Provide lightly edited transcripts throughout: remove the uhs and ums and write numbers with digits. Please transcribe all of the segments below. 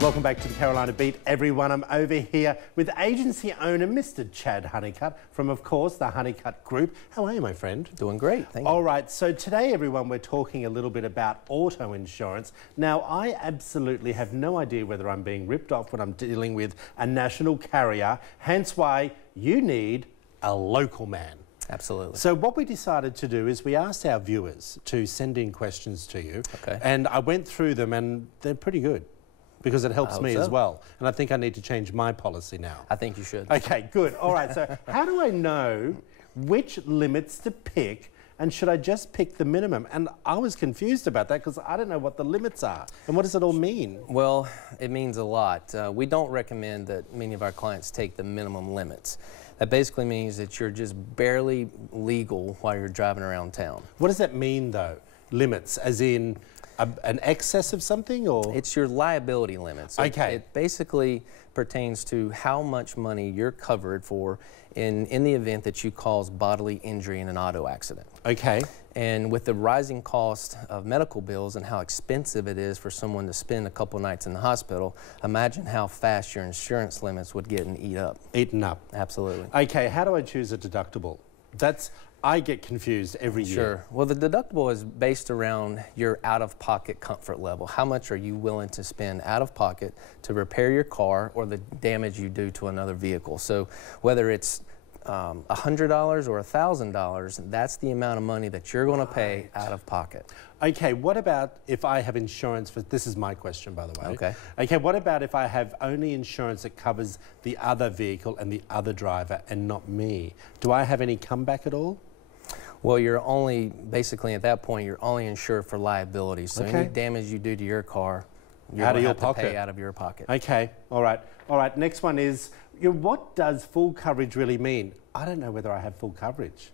Welcome back to the Carolina Beat, everyone. I'm over here with agency owner Mr. Chad Huneycutt from, of course, the Huneycutt Group. How are you, my friend? Doing great, thank you. All right, so today, everyone, we're talking a little bit about auto insurance. Now, I absolutely have no idea whether I'm being ripped off when I'm dealing with a national carrier, hence why you need a local man. Absolutely. So what we decided to do is we asked our viewers to send in questions to you. Okay. And I went through them and they're pretty good because it helps me as well. And I think I need to change my policy now. I think you should. Okay, good. All right, so how do I know which limits to pick and should I just pick the minimum? And I was confused about that because I don't know what the limits are. And what does it all mean? Well, it means a lot. We don't recommend that many of our clients take the minimum limits. That basically means that you're just barely legal while you're driving around town. What does that mean, though? Limits, as in an excess of something, or? It's your liability limits. Okay. It basically pertains to how much money you're covered for in the event that you cause bodily injury in an auto accident. Okay. And with the rising cost of medical bills and how expensive it is for someone to spend a couple nights in the hospital, imagine how fast your insurance limits would get and eat up. Eaten up. Absolutely. Okay, how do I choose a deductible? I get confused every year. Sure. Well, the deductible is based around your out-of-pocket comfort level. How much are you willing to spend out of pocket to repair your car or the damage you do to another vehicle? So whether it's $100 or $1,000, that's the amount of money that you're going to pay out of pocket. Okay, what about if I have insurance for, this is my question, by the way. Okay. Okay, what about if I have only insurance that covers the other vehicle and the other driver and not me? Do I have any comeback at all? Well, you're only, basically at that point, you're only insured for liability. So any damage you do to your car, you're going to have to pay out of your pocket. Okay, all right. All right, next one is, what does full coverage really mean? I don't know whether I have full coverage.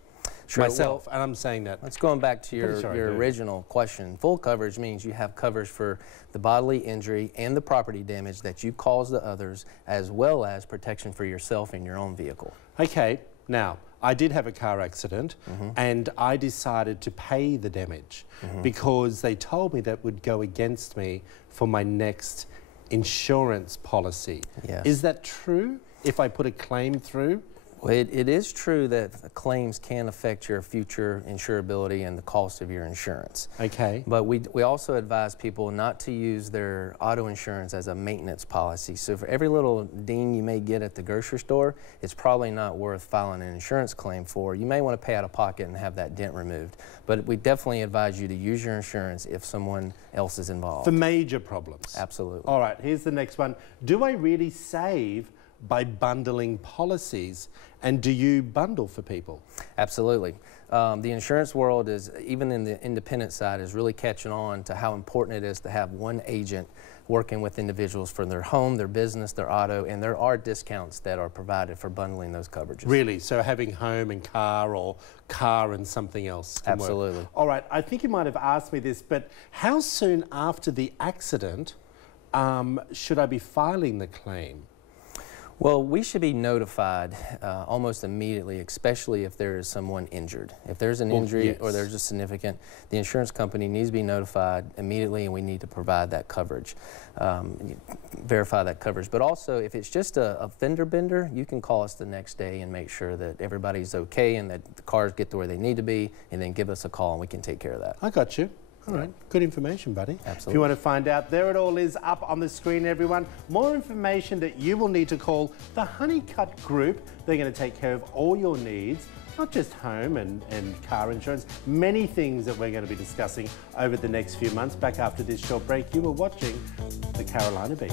Sure, myself, and I'm saying that. Let's going back to your original question. Full coverage means you have coverage for the bodily injury and the property damage that you cause to others, as well as protection for yourself and your own vehicle. Okay, now, I did have a car accident and I decided to pay the damage because they told me that would go against me for my next insurance policy. Yes. Is that true if I put a claim through? Well, it is true that claims can affect your future insurability and the cost of your insurance. Okay. But we also advise people not to use their auto insurance as a maintenance policy. So for every little ding you may get at the grocery store, it's probably not worth filing an insurance claim for. You may want to pay out of pocket and have that dent removed. But we definitely advise you to use your insurance if someone else is involved. For major problems? Absolutely. All right, here's the next one. Do I really save by bundling policies, and do you bundle for people? Absolutely. The insurance world is, even in the independent side, is really catching on to how important it is to have one agent working with individuals for their home, their business, their auto, and there are discounts that are provided for bundling those coverages. Really? So having home and car, or car and something else can Absolutely. work. All right, I think you might have asked me this, but how soon after the accident should I be filing the claim? Well, we should be notified almost immediately, especially if there is someone injured. If there's an injury or there's a significant, the insurance company needs to be notified immediately, and we need to provide that coverage, verify that coverage. But also, if it's just a fender bender, you can call us the next day and make sure that everybody's okay and that the cars get to where they need to be, and then give us a call and we can take care of that. I got you. All right, good information, buddy. Absolutely. If you want to find out, there it all is up on the screen, everyone. More information that you will need to call the Huneycutt Group. They're going to take care of all your needs, not just home and car insurance, many things that we're going to be discussing over the next few months. Back after this short break, you were watching the Carolina Beat.